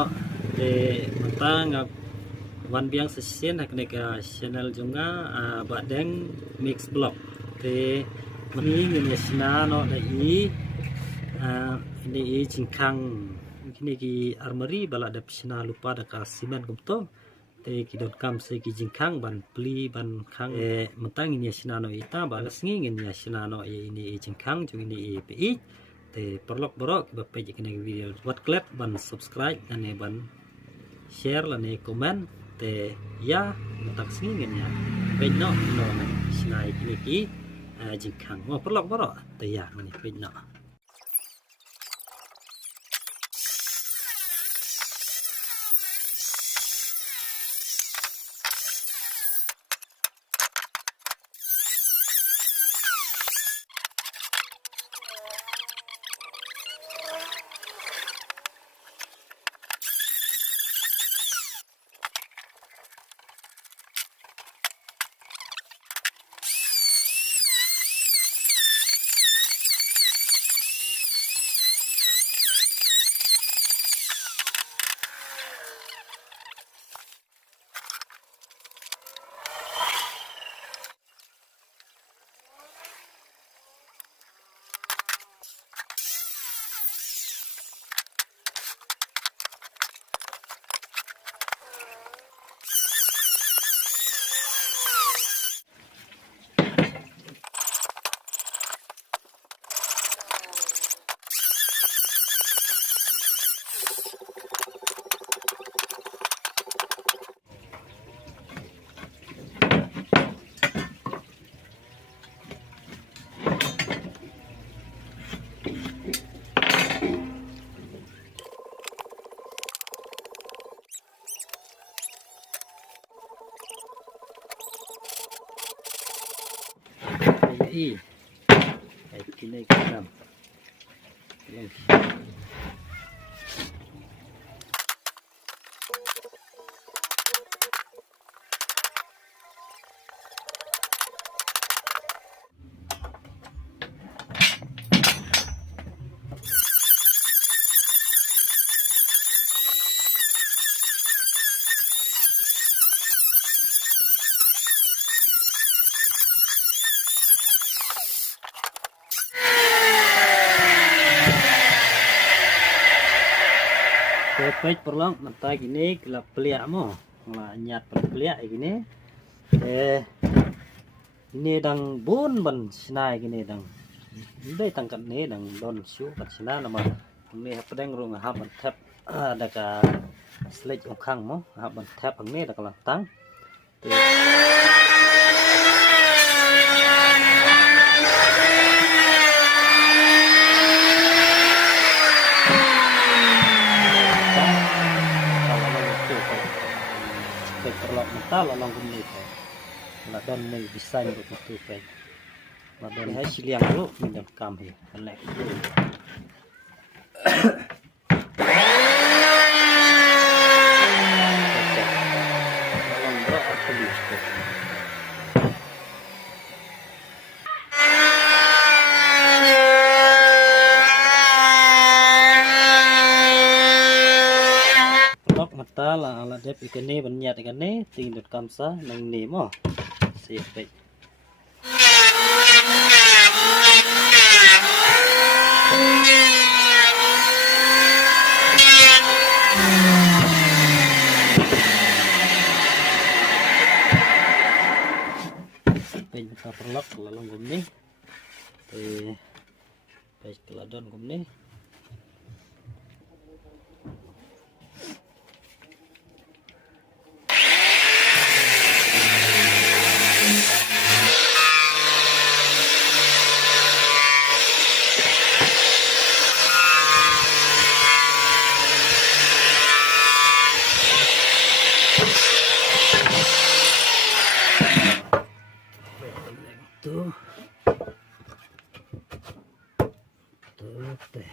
no de matang wan biang sesien hak nega channel junga badeng mix block de mani ngene sina no dai ini jingkang ini ki armory bala ada pisna lupa da ka simen kumto te ki dot kam se ki jingkang ban pli ban khang matang ini sina no ita balas ngi ini sina no ini jingkang jung ini pi te perlok borok ba page kene video buat klik ban subscribe dan ban share la ne comment te ya matak singin ya page no no sinai kini ki jingkang mo perlok borok te ya mani page no kini kita page perlong nanti gini gelap peliak mo nyat peliak gini ini dang bun ban sinai gini dang đây tangkat ni dang don siu ban sina nama ini pedang rung hab ban tap ada ka sledge ongkang mo hab ban tap ni ada ka tang perlok mental long kumni la don ni design untuk tu pe la don hai siliang dulu minjam kam he lek ala dep ikan ni banyak ikan ni tinggal kamsa nang ni mo siap pe kita perlok lalang gum ni pe keladon gum ni tuh teh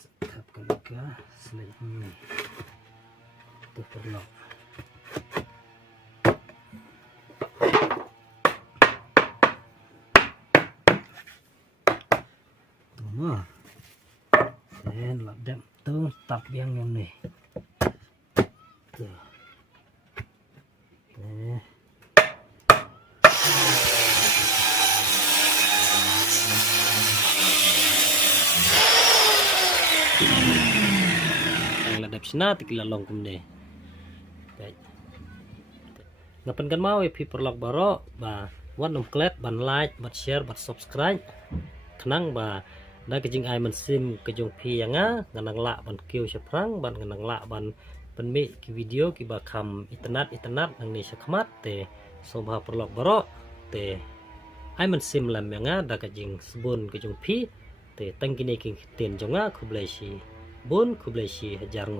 sekap ke slide ini tuh perlok tuh mah dan ladang tuh tar lap yang nih. Tuh. Yang ladap sina tikila longkum deh. Ngapan kan mau perlok baro ba wan klik ban like ban share ban subscribe kenang ba da kejing ai man sim kejong pi yang nganang la ban kiu seprang ban nganang la ban penmi ki video ki ba kam internet nang ni sakmat te so ba perlok baro te ai man sim lam yang da kejing sebun kejong pi te tangkini king ten jonga kublai si bun kublai si hajar ngo.